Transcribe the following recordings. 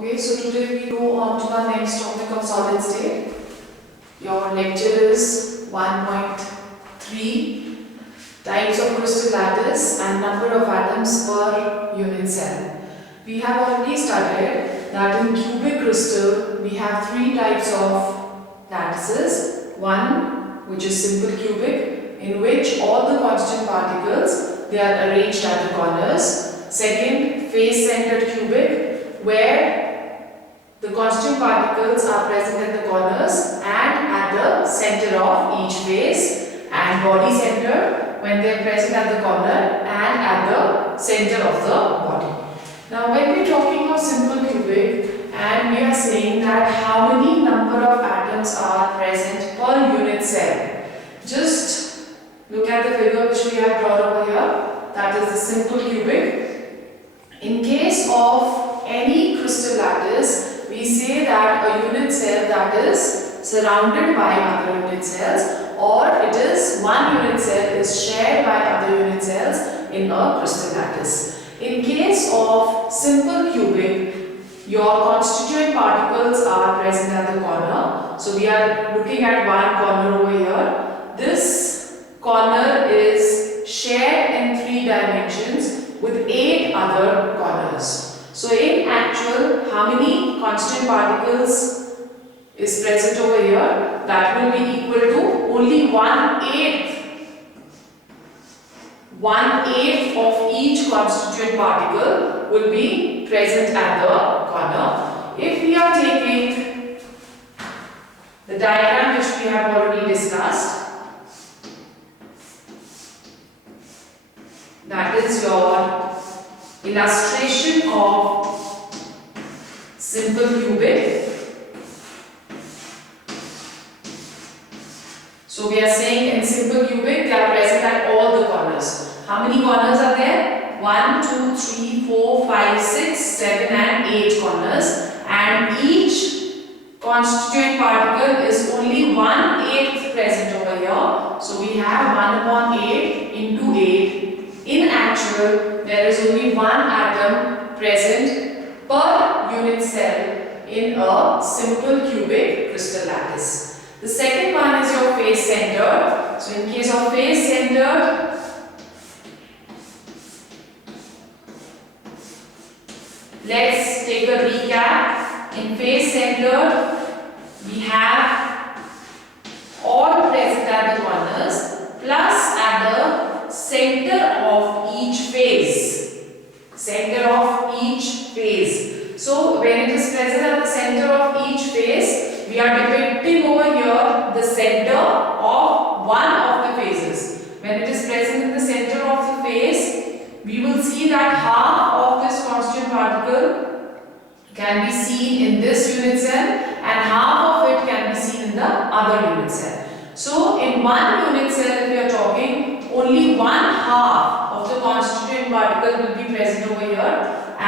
Okay, so today we go on to our next topic of solid state. Your lecture is 1.3, types of crystal lattice and number of atoms per unit cell. We have already studied that in cubic crystal we have three types of lattices. One, which is simple cubic, in which all the constant particles they are arranged at the corners. Second, face-centered cubic, where the constant particles are present at the corners and at the center of each face, and body centered when they are present at the corner and at the center of the body. Now when we are talking of simple cubic and we are saying that how many number of atoms are present per unit cell, just look at the figure which we have drawn over here, that is the simple cubic. In case of any crystal lattice, we say that a unit cell that is surrounded by other unit cells, or it is one unit cell is shared by other unit cells in a crystal lattice. In case of simple cubic, your constituent particles are present at the corner. So we are looking at one corner over here. This corner is shared in 3 dimensions with 8 other corners. So in actual, how many constant particles is present over here? That will be equal to only 1/8. 1/8 of each constituent particle will be present at the corner. If we are taking the diagram which we have already discussed, that is your illustration of simple cubic. So we are saying in simple cubic they are present at all the corners. How many corners are there? 1, 2, 3, 4, 5, 6, 7 and 8 corners, and each constituent particle is only 1/8 present over here. So we have 1/8 into 8. In actual, there is only one atom present per unit cell in a simple cubic crystal lattice. The second one is your face centered. So in case of face centered, let's take a recap. In face centered, we have all present at the corners plus at the center of each face. Center of each face. So when it is present at the center of each face, we are depicting over here the center of one of the faces. When it is present in the center of the face, we will see that half of this constant particle can be seen in this unit cell and half of it can be seen in the other unit cell. So in one unit cell, if we are talking, only 1/2 of the constituent particle will be present over here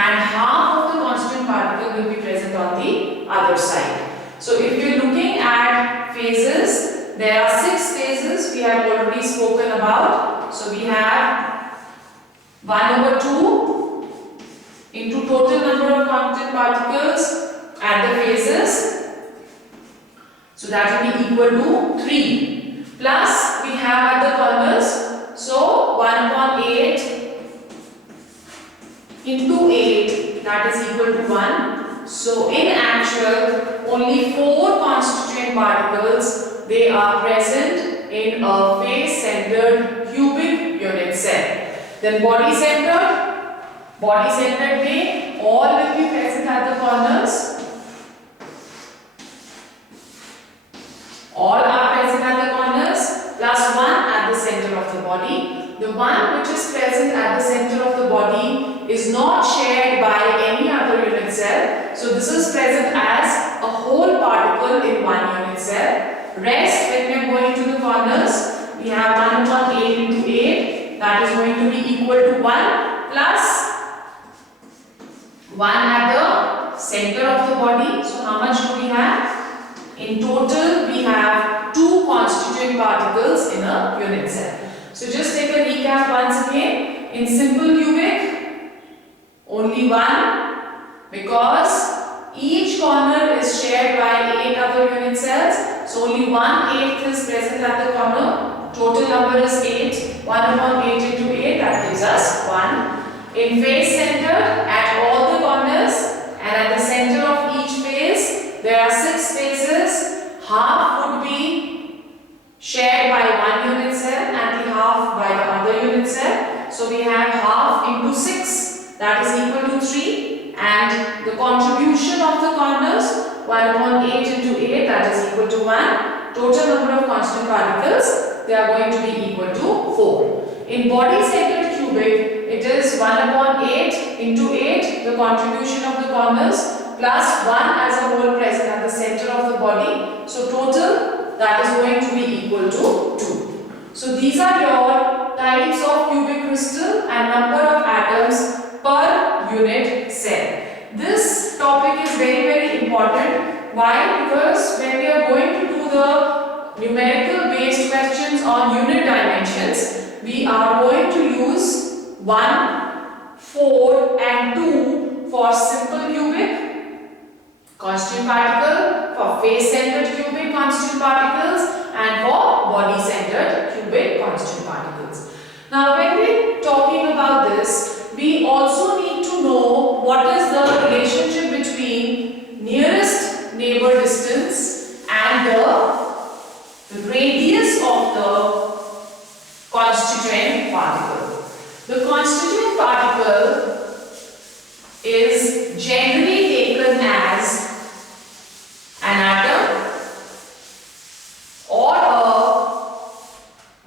and half of the constituent particle will be present on the other side. So if we are looking at phases, there are 6 phases we have already spoken about. So we have 1/2 into total number of constant particles at the phases. So that will be equal to 3. Plus we have at the corners. So 1/8 into 8, that is equal to 1. So in actual, only 4 constituent particles they are present in a face centered cubic unit cell. Then body centered way, all will be present at the corners. All are present at the corners plus 1 at the center of the body. The one which is present at the center of the body is not shared by any other unit cell. So this is present as a whole particle in one unit cell. Rest, when we are going to the corners, we have 1/8 into 8. That is going to be equal to 1 plus 1 at the center of the body. So how much do we have? In total, we have 2 constituent particles in a unit cell. So just take a recap once again. In simple cubic, only 1, because each corner is shared by 8 other unit cells. So only 1/8 is present at the corner. Total number is 8. 1 upon 8 into 8, that gives us 1. In face center at all the corners and at the center of each face, there are 6 spaces. Half would be shared by 1 unit cell and the half by the other unit cell. So we have half into 6, that is equal to 3, and the contribution of the corners 1 upon 8 into 8, that is equal to 1. Total number of constant particles, they are going to be equal to 4. In body centered cubic, it is 1 upon 8 into 8, the contribution of the corners, plus 1 as a whole present at the center of the body. So total, that is going to be equal to 2. So these are your types of cubic crystal and number of atoms per unit cell. This topic is very important. Why? Because when we are going to do the numerical based questions on unit dimensions, we are going to use 1, 4 and 2 for simple cubic constant particle, for face centered cubic constant particles, and for body centered cubic constant particles. Now when we are talking about this, we also need to know what is the relationship between nearest neighbor distance and the radius of the constituent particle. The constituent particle is generally taken as an atom or a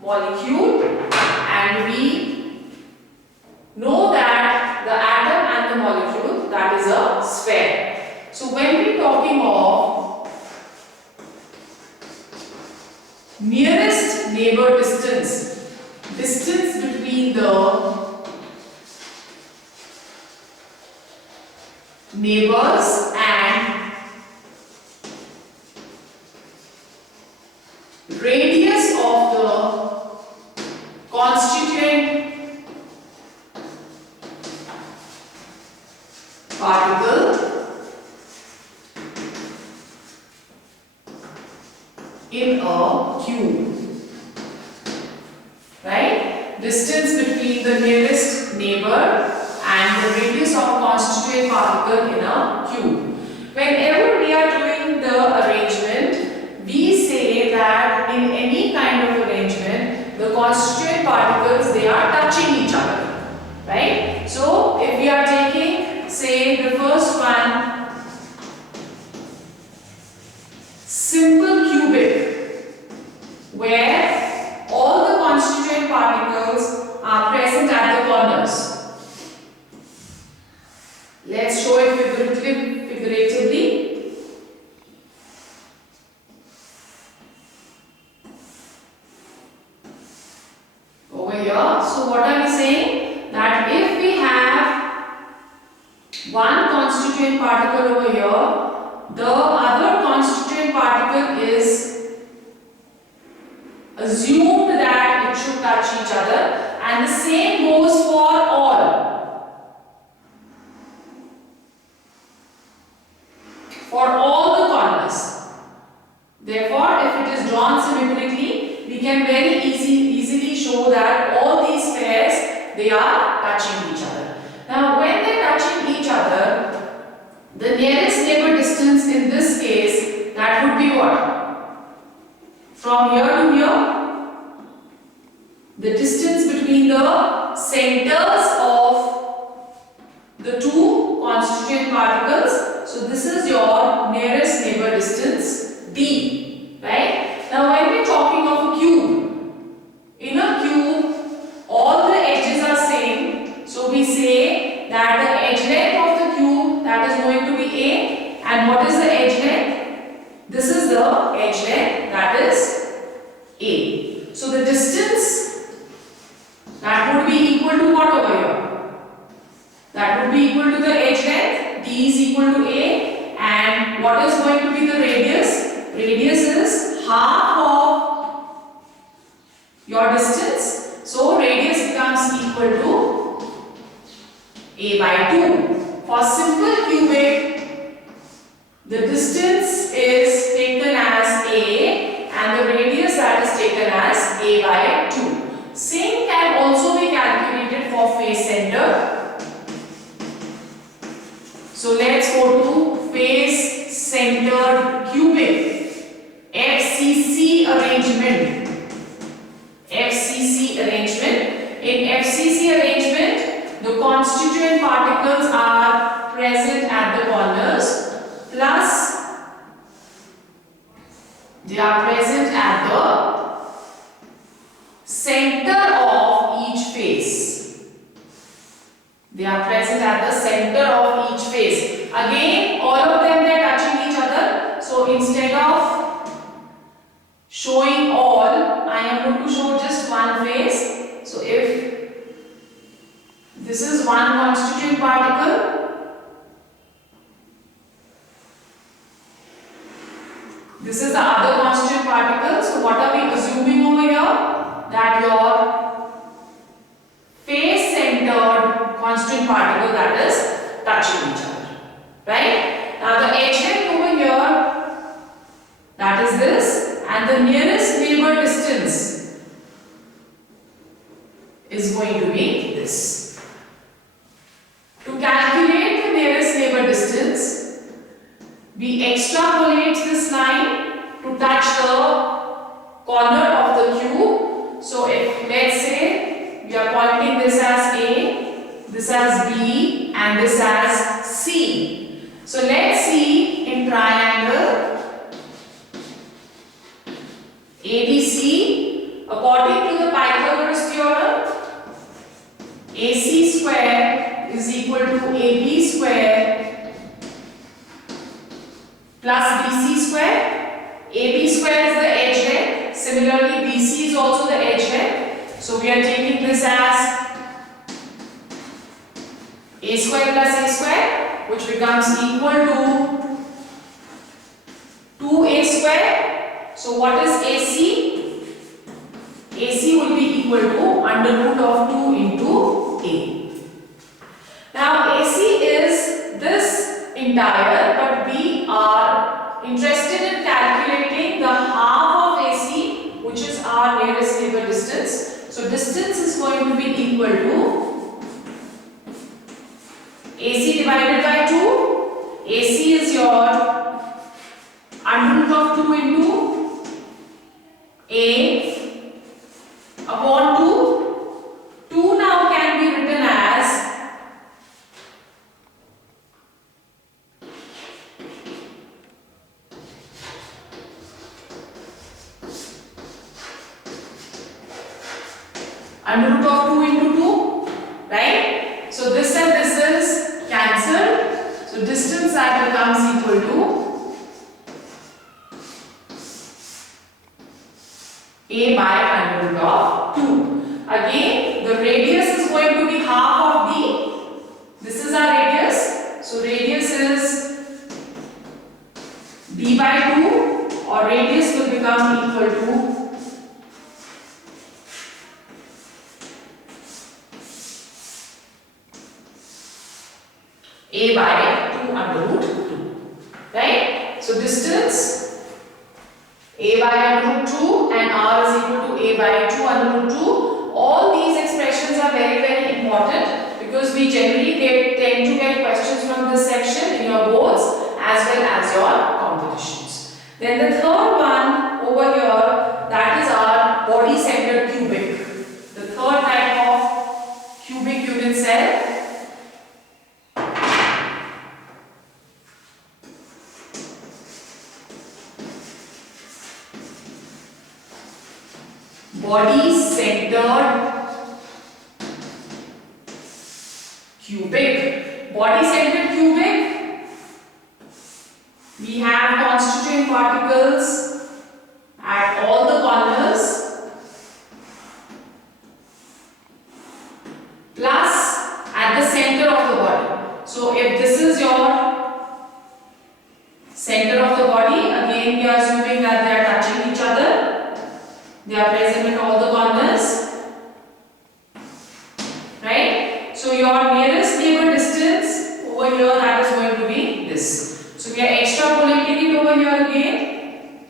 molecule, and we know that the atom and the molecule, that is a sphere. So when we are talking of nearest neighbor distance, distance between the neighbors and radius of the constituent particle in a cube, right? Distance between the nearest neighbor and the radius of constituent particle in a cube. Whenever we are doing the arrangement, we say that in any kind of arrangement, the constituent particles, they are touching each other, right? So if we are taking, say, the first one, simple cubic, where all the constituent particles are present at the corners. Let's show it figuratively. Over here. So what are we saying? That if we have one constituent particle over here, the other constituent particle is assumed that it should touch each other, and the same goes for all. For all the corners. Therefore, if it is drawn symmetrically, we can very easily show that all these pairs, they are touching each other. Now, when they are touching each other, the nearest neighbor distance in this case, that would be what? From here to here, the distance between the centers of the two constituent particles. So this is your nearest neighbor distance D, right? Now when we are talking of a cube, in a cube all the edges are same. So we say that the edge length of the cube, that is going to be A, and what is the edge length? This is the edge length, that is A. So the distance, that would be equal to what over here? That would be equal to the edge length. D is equal to A, and what is going to be the radius? Radius is half of your distance. So radius becomes equal to A by 2. For simple cubic, distance is taken as A and the radius that is taken as A by 2. Same can also be calculated for face center. So let's go to face centered cubic, FCC arrangement. FCC arrangement. In FCC arrangement, the constituent particles are present at the corners plus they are present at the center of each face. They are present at the center of each face. Again, all of them they are touching each other. So instead of showing all, I am going to show just one face. So if this is one constituent particle, this is the other constituent particle. So what are we assuming over here? That your face centered constituent particle that is touching each other. Right? Now the edge length over here, that is this, and the nearest neighbor distance is going to be this. To calculate the nearest neighbor distance, we extrapolate this line to touch the corner of the cube. So if let's say we are pointing this as A, this as B and this as C. So let's see in triangle ABC, according to the Pythagoras theorem, AC square is equal to AB square plus BC square. AB square is the edge length. Similarly, BC is also the edge length. So we are taking this as A square plus A square, which becomes equal to 2A square. So what is AC? AC will be equal to under root of 2 into A. Now AC is this entire, but we are interested in calculating the half of AC, which is our nearest neighbor distance. So distance is going to be equal to AC divided by 2. AC is your under root of 2 into A upon 2. 2 now can be written as under root of 2 into 2, right? So this and this is cancelled. So distance that becomes equal to A by under root of 2. Again, the radius is going to be half of B. This is our radius. So radius is B by 2, or radius will become equal to A by 2 under root 2. Right? So distance A by under root 2 and R is equal to A by 2 under root 2. All these expressions are very, very important because we generally tend to get questions from this section in your boards as well as your competitions. Then the third one over here, that is our body centered cubic. The third type of cubic unit cell. Body centered cubic. Body centered cubic, we have constituent particles at all the corners plus at the center of the body. So if this is your center of the body, again we are assuming that they are touching each other. They are present in all the corners, right? So your nearest neighbor distance over here, that is going to be this. So we are extrapolating it over here again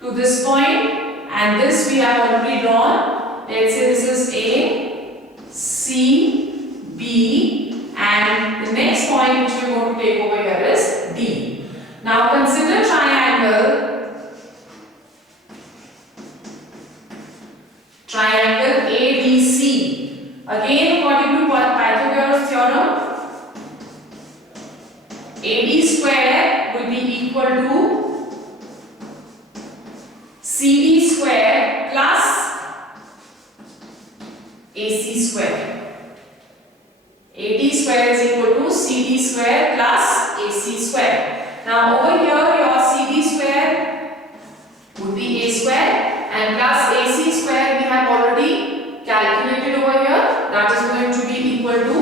to this point, and this we have already drawn. Let's say this is A, C, B, and the next point which we are going to take over here is D. Now consider triangle ABC. Again, according to Pythagoras theorem, AD square will be equal to CD square plus AC square. AD square is equal to CD square plus AC square. Now over here your CD square would be A square and plus AC square we have already calculated over here. That is going to be equal to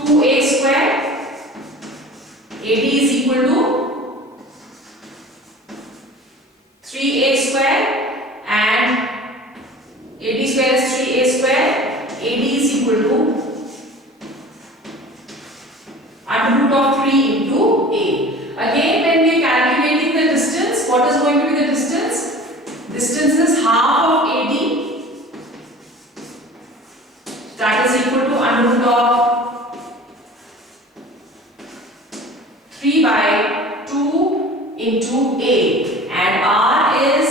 2A square. AD is equal to 3A square and AD square is 3A square. AD is equal to under root of 3 into A. Again, when we are calculating the distance, what is going to be the distance? Distance is half of AD. That is equal to under root of 3 by 2 into A, and R is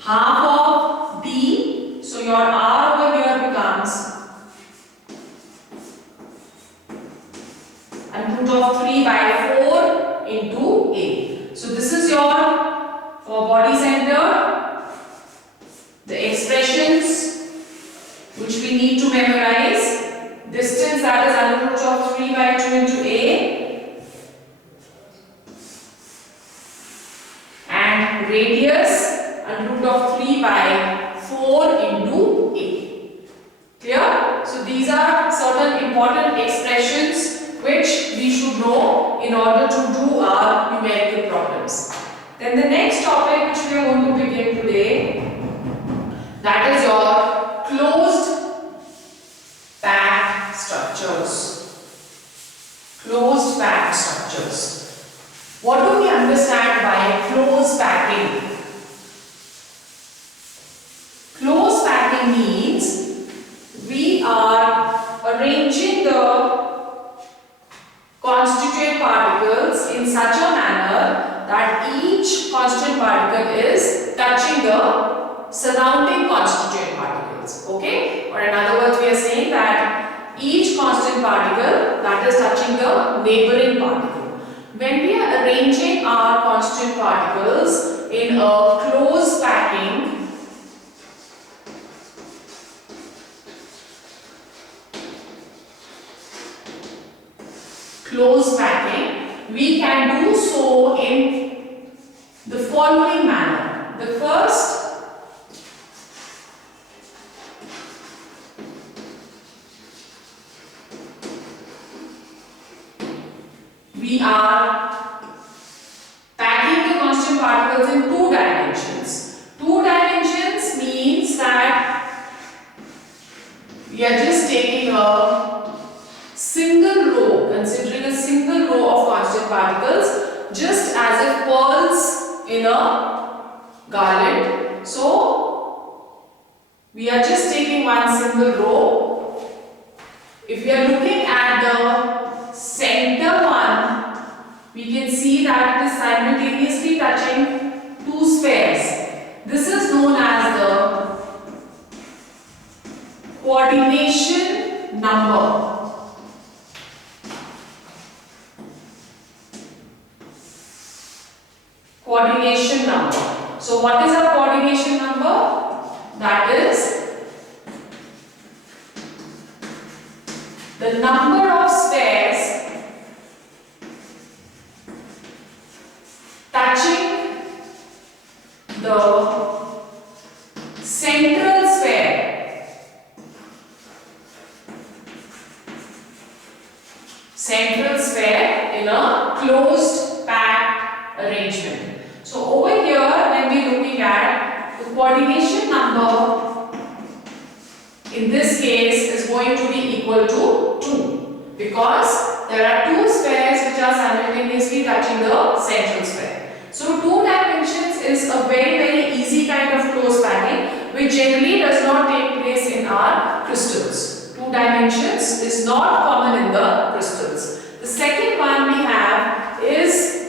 half of B. So your R over here becomes under root of 3 by 4 into A. So this is your, for body center, the expressions which we need to memorize. Distance, that is under root of 3 by 2 into A, and radius under root of 3 by 4 into A. Clear? So these are certain important expressions which we should know in order to do our numerical problems. Then the next topic which we are going to begin today, that is your closed packed structures. Closed packed structures. What do we understand by closed packing? Closed packing means we are arranging the constituent particles in such a manner that each constituent particle is touching the surrounding constituent particles. Okay? Or in other words, we are saying that each constant particle that is touching the neighboring particle. When we are arranging our constituent particles in a close packing, we can do so in the following manner. The first, we are packing the constant particles in two dimensions. Two dimensions means that we are just taking a single row, considering a single row of constant particles, just as if pearls in a garland. So we are just taking one single row. If we are looking at the center one, we can see that it is simultaneously touching two spheres. This is known as the coordination number. Coordination number. So what is our coordination number? That is the number of spheres touching the central sphere. Central sphere in a closed packed arrangement. So over here, when we are looking at the coordination number, in this case is going to be equal to 2, because the there are two spheres which are simultaneously touching the central sphere. So 2 dimensions is a very easy kind of close packing which generally does not take place in our crystals. 2 dimensions is not common in the crystals. The second one we have is